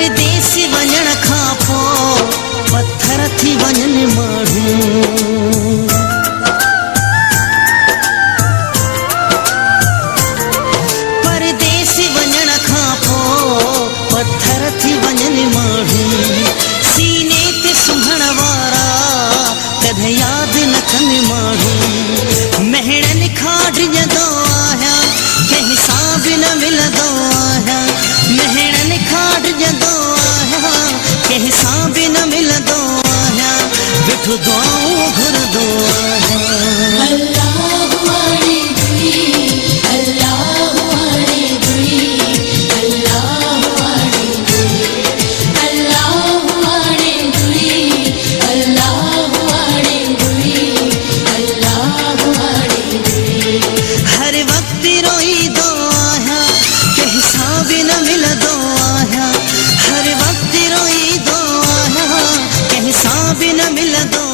परदेसी वञण खां पोइ पत्थर थी वञनि माण्हू। परदेसी वञण खां पोइ पत्थर थी वञनि माण्हू। सीने ते सुम्हण वारा कॾहिं यादि न कनि माण्हू। महणनि खां डिॼंदो आहियां कंहिं सां बि न मिलंदो आहियां। महणनि खां डिॼंदो आहियां कंहिं सां बि न मिलंदो आहियां। वेठो दुआऊं घुरंदो आहियां। अल्लाह वारी दुई, अल्लाह वारी दुई, अल्लाह वारी दुई, अल्लाह वारी दुई, अल्लाह वारी दुई, अल्लाह वारी दुई। हर वक्त रोईंदो आहियां कंहिं सां बि न मिलंदो आहियां। हर वक्त रोईंदो आहियां कंहिं सां बि न मिलंदो